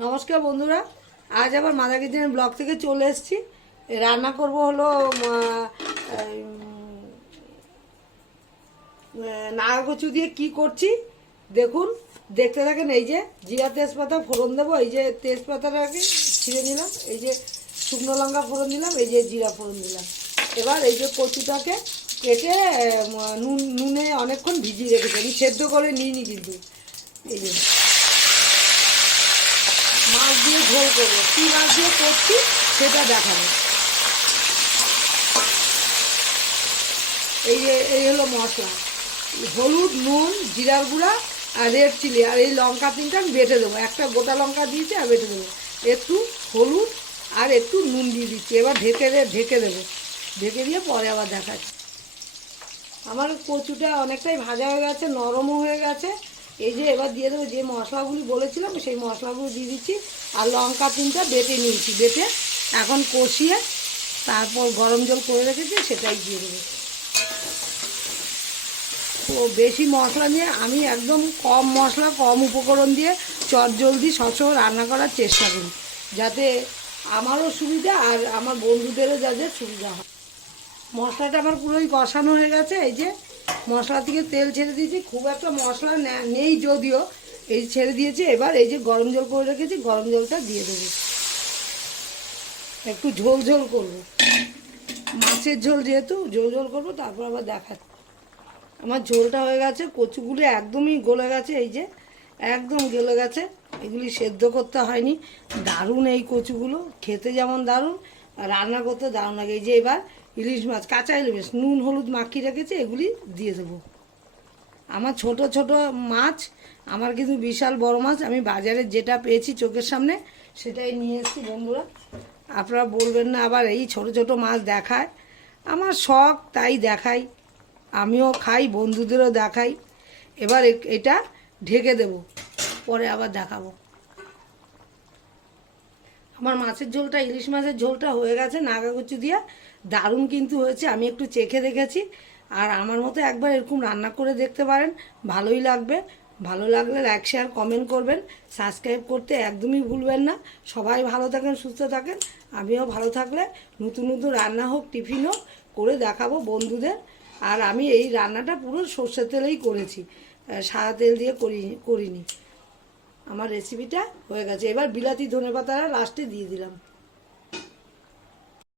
নমস্কার বন্ধুরা, আজ আবার মাদা কিচেনের ব্লগ থেকে চলে এসেছি। রান্না করব হলো নাগা কচু দিয়ে কি করছি, দেখুন, দেখতে থাকেন এই যে জিরা তেজপাতা ফোড়ন দেবো, এই যে তেজপাতাটাকে ছিঁড়ে নিলাম, এই যে শুকনো লঙ্কা ফোড়ন দিলাম, এই যে জিরা ফোড়ন দিলাম। এবার এই যে কচুটাকে কেটে নুন, নুনে অনেকক্ষণ ভিজিয়ে রেখেছি, আমি সেদ্ধ করে নিইনি কিন্তু। এই যে। মাছ দিয়ে ঝোল করব। কী মাছ দিয়ে করছি সেটা দেখাবো। এই যে, এই হলো মশলা। হলুদ, নুন, জিরার গুঁড়া আর রেড চিলি আর এই লঙ্কা তিনটা আমি বেটে দেবো। একটা গোটা লঙ্কা দিয়েছি আর বেটে দেবো। একটু হলুদ আর একটু নুন দিয়ে দিচ্ছি। এবার ঢেকে ঢেকে দেবো। ঢেকে দিয়ে পরে আবার দেখাচ্ছি। আমার কচুটা অনেকটাই ভাজা হয়ে গেছে, নরমও হয়ে গেছে। এই যে এবার দিয়ে দেবো যে মশলাগুলি বলেছিলাম, সেই মশলাগুলো দিয়ে দিচ্ছি। আর লঙ্কা তিনটা বেটে নিয়েছি, বেটে এখন কষিয়ে তারপর গরম জল করে রেখেছি, সেটাই দিয়ে দেবো। তো বেশি মশলা নিয়ে আমি একদম কম মশলা, কম উপকরণ দিয়ে চট জলদি সচল রান্না করার চেষ্টা করি, যাতে আমারও সুবিধা আর আমার বন্ধুদেরও যাতে সুবিধা হয়। মশলাটা আমার পুরোই কষানো হয়ে গেছে, এই যে মশলা থেকে তেল ছেড়ে দিয়েছি, খুব একটা মশলা নেই যদিও। এই ছেড়ে দিয়েছি, এবার এই যে গরম জল করে রেখেছি, গরম জলটা দিয়ে দেবো। একটু ঝোল ঝোল করব। মাছের ঝোল যেহেতু, ঝোল ঝোল করব, তারপর আবার দেখাচ্ছি আমার ঝোলটা হয়ে গেছে, কচুগুলো একদমই গলে গেছে, এই যে একদম গলে গেছে। এগুলি সেদ্ধ করতে হয়নি। দারুণ এই কচুগুলো, খেতে যেমন দারুণ রান্না করতে দারুণ লাগে। এই যে এবার ইলিশ মাছ, কাঁচা ইলিশ নুন, হলুদ মাখিয়ে রেখেছে, এগুলি দিয়ে দেবো। আমার ছোট ছোট মাছ, আমার কিন্তু বিশাল বড় মাছ, আমি বাজারে যেটা পেয়েছি চোখের সামনে, সেটাই নিয়ে এসেছি বন্ধুরা। আপনারা বলবেন না আবার এই ছোট ছোট মাছ দেখায়। আমার শখ তাই দেখাই, আমিও খাই, বন্ধুদেরও দেখাই। এবার এটা ঢেকে দেব, পরে আবার দেখাবো। আমার মাছের ঝোলটা, ইলিশ মাছের ঝোলটা হয়ে গেছে নাগাগুচি দিয়ে। দারুণ কিন্তু হয়েছে, আমি একটু চেখে দেখেছি। আর আমার মতো একবার এরকম রান্না করে দেখতে পারেন, ভালোই লাগবে। ভালো লাগলে লাইক শেয়ার কমেন্ট করবেন। সাবস্ক্রাইব করতে একদমই ভুলবেন না। সবাই ভালো থাকেন, সুস্থ থাকেন। আমিও ভালো থাকলে নতুন নতুন রান্না হোক, টিফিন হোক, করে দেখাবো বন্ধুদের। আর আমি এই রান্নাটা পুরো সর্ষের তেলেই করেছি। সাদা তেল দিয়ে করি করিনি। আমার রেসিপিটা হয়ে গেছে। এবার বিলাতি ধনে পাতাটা লাস্টে দিয়ে দিলাম।